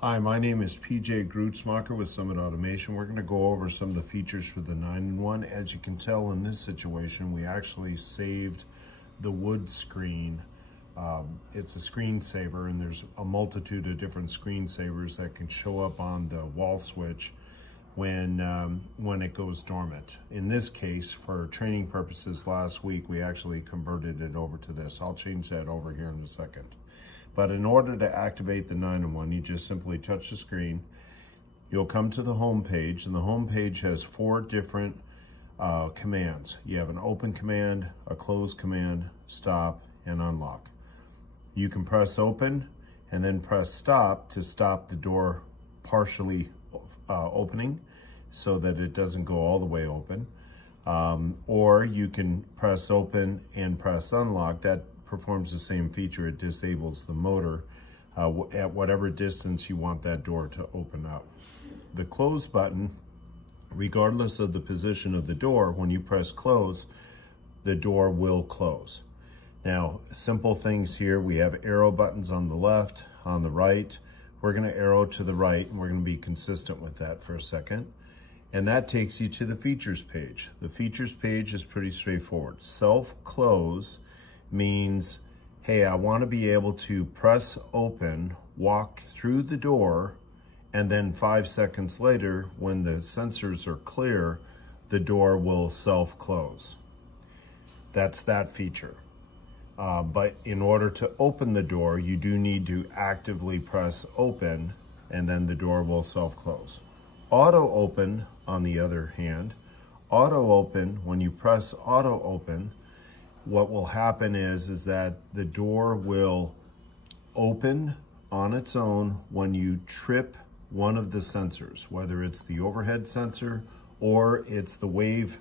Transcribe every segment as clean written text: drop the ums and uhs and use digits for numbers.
Hi, my name is PJ Grutzmacher with Summit Automation. We're going to go over some of the features for the 9-in-1. As you can tell in this situation, we actually saved the wood screen. It's a screensaver, and there's a multitude of different screensavers that can show up on the wall switch when it goes dormant. In this case, for training purposes last week, we actually converted it over to this. I'll change that over here in a second. But in order to activate the 9-in-1, you just simply touch the screen. You'll come to the home page, and the home page has 4 different commands. You have an open command, a close command, stop, and unlock. You can press open and then press stop to stop the door partially opening so that it doesn't go all the way open. Or you can press open and press unlock. That performs the same feature. It disables the motor at whatever distance you want that door to open up. The close button, regardless of the position of the door, when you press close, the door will close. Now, simple things here. We have arrow buttons on the left, on the right. We're going to arrow to the right, and we're going to be consistent with that for a second. And that takes you to the features page. The features page is pretty straightforward. Self-close means, hey, I want to be able to press open, walk through the door, and then 5 seconds later, when the sensors are clear, the door will self-close. That's that feature. But in order to open the door, you do need to actively press open, and then the door will self-close. Auto open, on the other hand, auto open, when you press auto open, what will happen is that the door will open on its own when you trip one of the sensors, whether it's the overhead sensor or it's the wave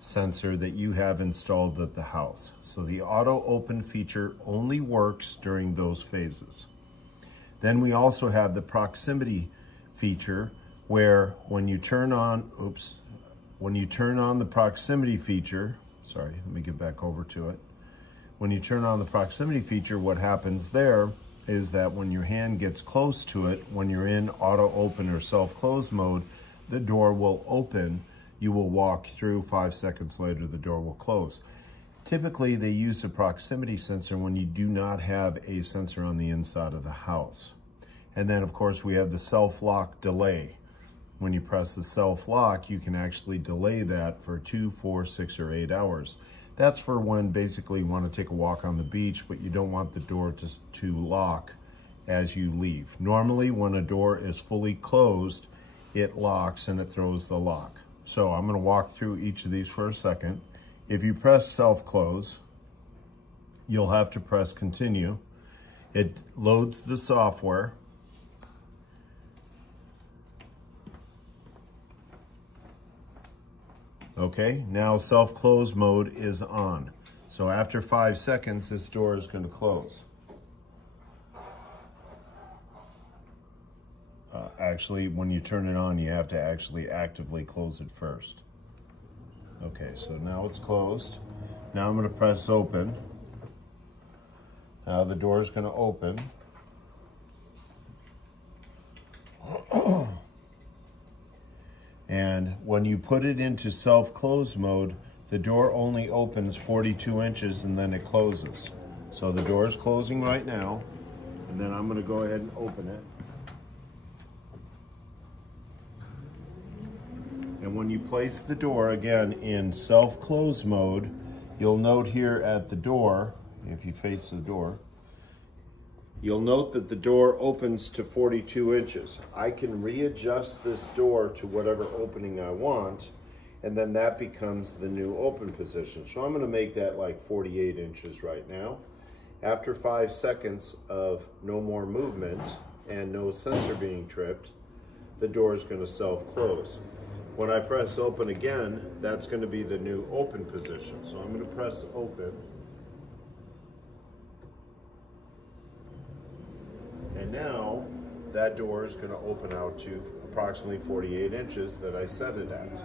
sensor that you have installed at the house. So the auto open feature only works during those phases. Then we also have the proximity feature where when you turn on, when you turn on the proximity feature, sorry, let me get back over to it. When you turn on the proximity feature, what happens there is that when your hand gets close to it, when you're in auto open or self-close mode, the door will open. You will walk through. 5 seconds later, the door will close. Typically, they use a proximity sensor when you do not have a sensor on the inside of the house. And then, of course, we have the self-lock delay. When you press the self-lock, you can actually delay that for 2, 4, 6, or 8 hours. That's for when basically you want to take a walk on the beach, but you don't want the door to lock as you leave. Normally, when a door is fully closed, it locks and it throws the lock. So I'm going to walk through each of these for a second. If you press self-close, you'll have to press continue. It loads the software. Okay, now self-close mode is on. So after 5 seconds, this door is going to close. Actually, when you turn it on, you have to actually actively close it first. Okay, so now it's closed. Now I'm going to press open. Now the door is going to open. And when you put it into self-close mode, the door only opens 42 inches and then it closes. So the door is closing right now, and then I'm going to go ahead and open it. And when you place the door again in self-close mode, you'll note here at the door, if you face the door, you'll note that the door opens to 42 inches. I can readjust this door to whatever opening I want, and then that becomes the new open position. So I'm going to make that like 48 inches right now. After 5 seconds of no more movement and no sensor being tripped, the door is going to self-close. When I press open again, that's going to be the new open position. So I'm going to press open. And now that door is going to open out to approximately 48 inches that I set it at.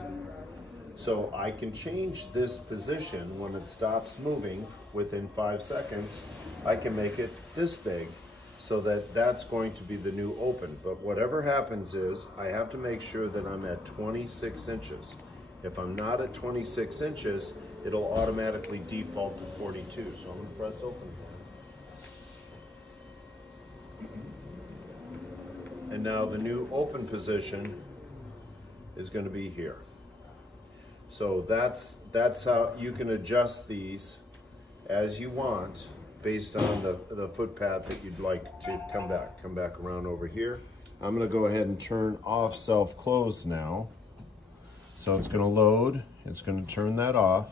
So I can change this position when it stops moving within 5 seconds. I can make it this big. so that that's going to be the new open. But whatever happens is I have to make sure that I'm at 26 inches. If I'm not at 26 inches, it'll automatically default to 42. So I'm gonna press open. And now the new open position is going to be here. So that's how you can adjust these as you want based on the footpath that you'd like to come back around over here. I'm going to go ahead and turn off self-close now. So it's going to load, it's going to turn that off.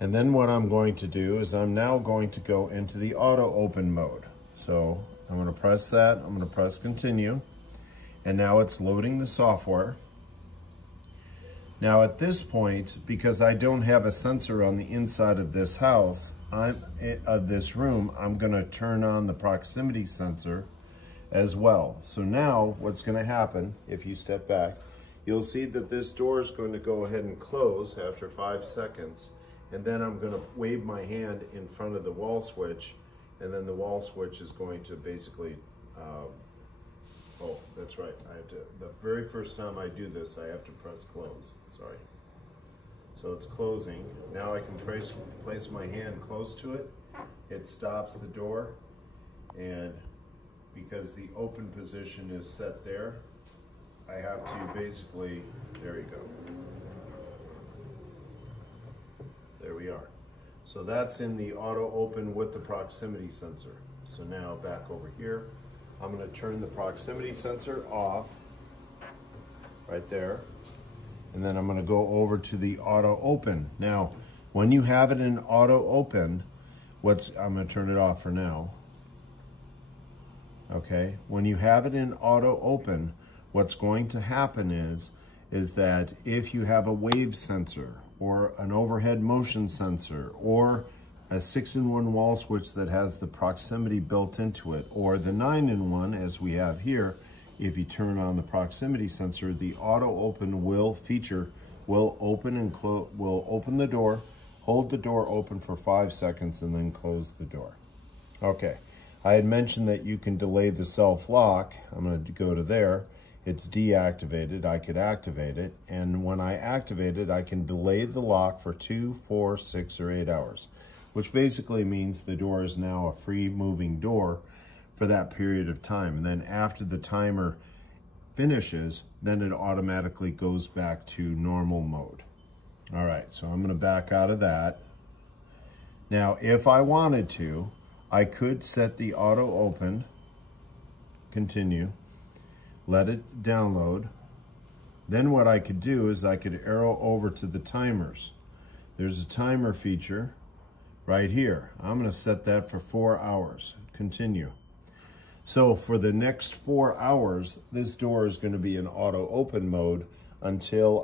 And then what I'm going to do is I'm now going to go into the auto open mode. So I'm going to press that, I'm going to press continue, and now it's loading the software. Now at this point, because I don't have a sensor on the inside of this house, of this room, I'm going to turn on the proximity sensor as well. So now what's going to happen, if you step back, you'll see that this door is going to go ahead and close after 5 seconds, and then I'm going to wave my hand in front of the wall switch, and then the wall switch is going to basically, oh, that's right. I have to, the very first time I do this, I have to press close, sorry. So it's closing. Now I can place my hand close to it. It stops the door, and because the open position is set there, I have to basically, there you go. There we are. So that's in the auto open with the proximity sensor. So now back over here, I'm going to turn the proximity sensor off right there. And then I'm going to go over to the auto open. Now, when you have it in auto open, I'm going to turn it off for now. Okay, when you have it in auto open, what's going to happen is that if you have a wave sensor or an overhead motion sensor or a 6-in-1 wall switch that has the proximity built into it, or the 9-in-1 as we have here, if you turn on the proximity sensor, the auto open will open and close, will open the door, hold the door open for 5 seconds, and then close the door. Okay, I had mentioned that you can delay the self-lock. I'm going to go to there. It's deactivated. I could activate it, and when I activate it, I can delay the lock for 2, 4, 6, or 8 hours, which basically means the door is now a free moving door for that period of time. And then after the timer finishes, then it automatically goes back to normal mode. All right, so I'm going to back out of that. Now, if I wanted to, I could set the auto open, continue, let it download. Then what I could do is I could arrow over to the timers. There's a timer feature right here. I'm going to set that for 4 hours. Continue. So for the next 4 hours, this door is going to be in auto open mode until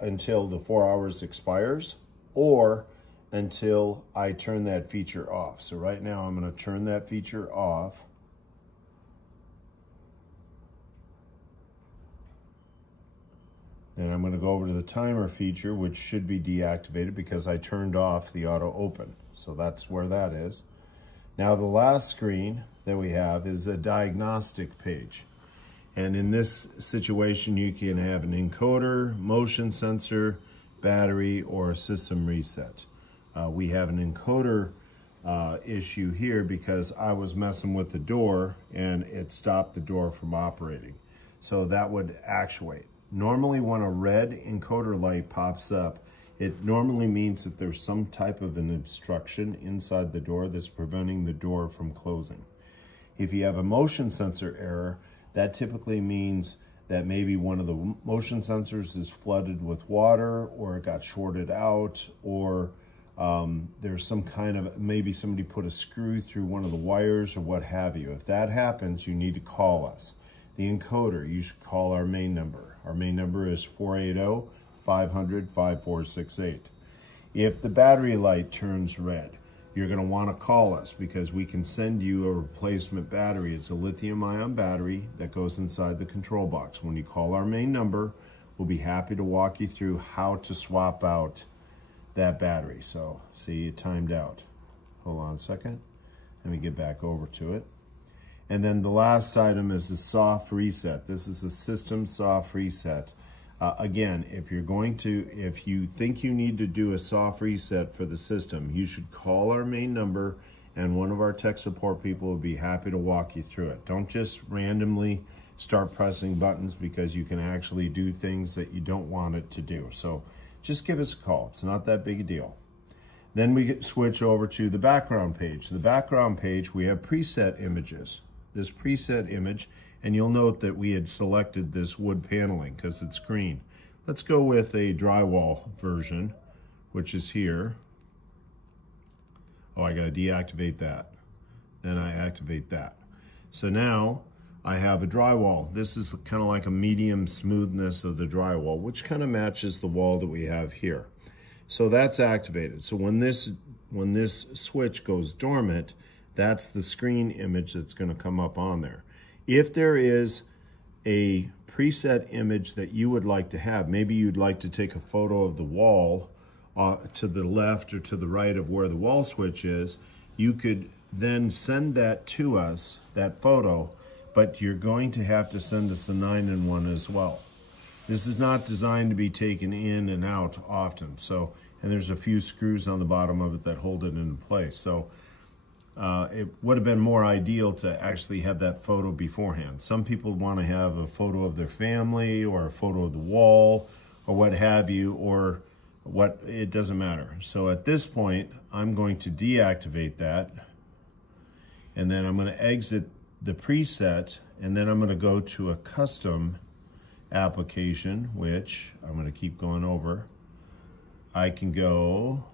the 4 hours expires, or until I turn that feature off. So right now I'm going to turn that feature off. Then I'm going to go over to the timer feature, which should be deactivated because I turned off the auto open. So that's where that is. Now the last screen that we have is a diagnostic page. And in this situation, you can have an encoder, motion sensor, battery, or a system reset. We have an encoder issue here because I was messing with the door and it stopped the door from operating. So that would actuate. Normally when a red encoder light pops up, it normally means that there's some type of an obstruction inside the door that's preventing the door from closing. If you have a motion sensor error, that typically means that maybe one of the motion sensors is flooded with water, or it got shorted out, or there's some kind of, maybe somebody put a screw through one of the wires or what have you. If that happens, you need to call us. The encoder, you should call our main number. Our main number is 480-500-5468. If the battery light turns red, you're going to want to call us because we can send you a replacement battery. It's a lithium-ion battery that goes inside the control box. When you call our main number, we'll be happy to walk you through how to swap out that battery. So, see, it timed out. Hold on a second. Let me get back over to it. And then the last item is the soft reset. This is a system soft reset. Again, if you think you need to do a soft reset for the system, you should call our main number and one of our tech support people will be happy to walk you through it. Don't just randomly start pressing buttons because you can actually do things that you don't want it to do. So just give us a call. It's not that big a deal. Then we switch over to the background page. The background page, we have preset images. This preset image, and you'll note that we had selected this wood paneling because it's green. Let's go with a drywall version, which is here. Oh, I gotta deactivate that. Then I activate that. So now I have a drywall. This is kind of like a medium smoothness of the drywall, which kind of matches the wall that we have here. So that's activated. So when this switch goes dormant, that's the screen image that's going to come up on there. If there is a preset image that you would like to have, maybe you'd like to take a photo of the wall to the left or to the right of where the wall switch is, you could then send that to us, that photo, but you're going to have to send us a 9-in-1 as well. This is not designed to be taken in and out often. So, and there's a few screws on the bottom of it that hold it in place. So it would have been more ideal to actually have that photo beforehand. Some people want to have a photo of their family or a photo of the wall or what have you, or what, it doesn't matter. So at this point, I'm going to deactivate that, and then I'm going to exit the preset, and then I'm going to go to a custom application, which I'm going to keep going over. I can go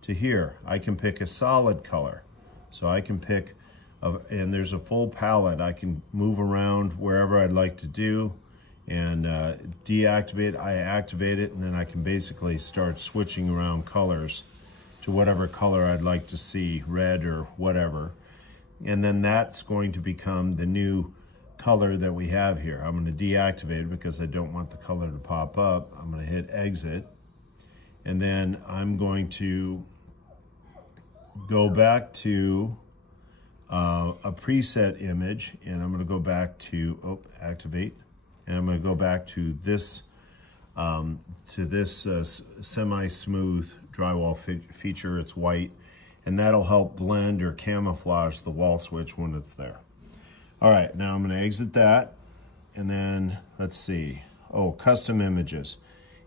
to here. I can pick a solid color. So I can pick, and there's a full palette. I can move around wherever I'd like to do and deactivate. I activate it, and then I can basically start switching around colors to whatever color I'd like to see, red or whatever. And then that's going to become the new color that we have here. I'm going to deactivate it because I don't want the color to pop up. I'm going to hit exit, and then I'm going to go back to a preset image, and I'm going to go back to activate, and I'm going to go back to this semi-smooth drywall feature. It's white, and that'll help blend or camouflage the wall switch when it's there. All right, now I'm going to exit that, and then let's see. Oh, custom images.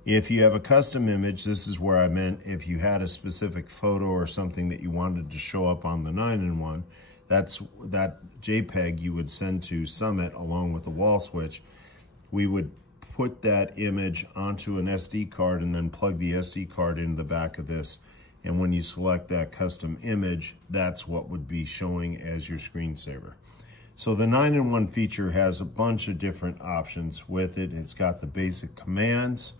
If you have a custom image, this is where I meant if you had a specific photo or something that you wanted to show up on the 9-in-1, that JPEG you would send to Summit along with the wall switch. We would put that image onto an SD card and then plug the SD card into the back of this. And when you select that custom image, that's what would be showing as your screensaver. So the 9-in-1 feature has a bunch of different options with it. It's got the basic commands,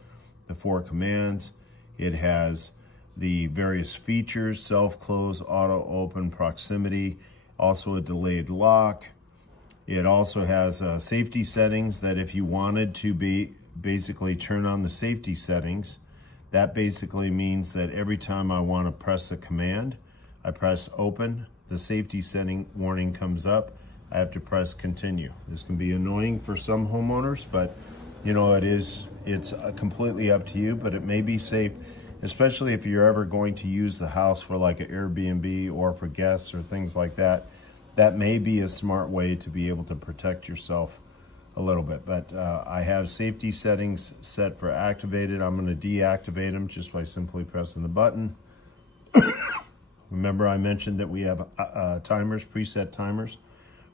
the 4 commands. It has the various features: self-close, auto-open, proximity, also a delayed lock. It also has safety settings that if you wanted to basically turn on the safety settings, that basically means that every time I want to press a command, I press open, the safety setting warning comes up, I have to press continue. This can be annoying for some homeowners, but you know, it's completely up to you, but it may be safe, especially if you're ever going to use the house for like an Airbnb or for guests or things like that. That may be a smart way to be able to protect yourself a little bit. But I have safety settings set for activated. I'm going to deactivate them just by simply pressing the button. Remember I mentioned that we have timers, preset timers,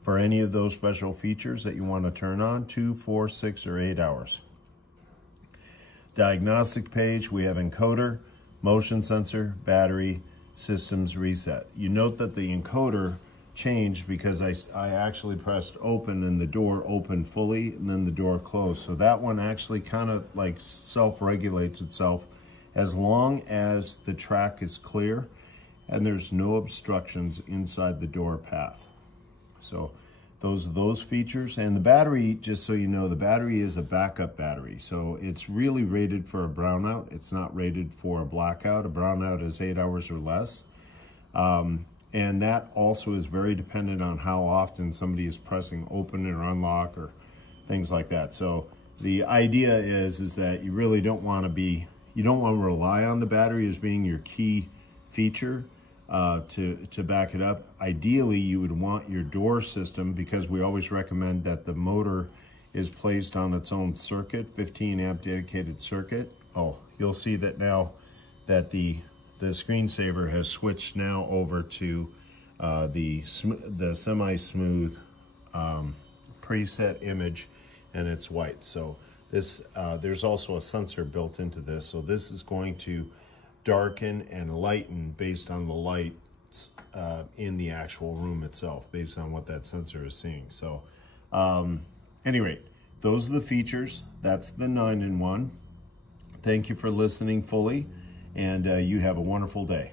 for any of those special features that you want to turn on: 2, 4, 6, or 8 hours. Diagnostic page, we have encoder, motion sensor, battery, systems reset. You note that the encoder changed because I actually pressed open and the door opened fully and then the door closed. So that one actually kind of like self-regulates itself as long as the track is clear and there's no obstructions inside the door path. So those features. And the battery, just so you know, the battery is a backup battery. So it's really rated for a brownout. It's not rated for a blackout. A brownout is 8 hours or less. And And that also is very dependent on how often somebody is pressing open or unlock or things like that. So the idea is that you really don't want to rely on the battery as being your key feature to back it up. Ideally, you would want your door system, because we always recommend that the motor is placed on its own circuit, 15 amp dedicated circuit. Oh, you'll see that now that the screensaver has switched now over to the semi-smooth preset image, and it's white. So this there's also a sensor built into this, so this is going to darken and lighten based on the lights in the actual room itself, based on what that sensor is seeing. So anyway, those are the features. That's the 9-in-1. Thank you for listening fully, and you have a wonderful day.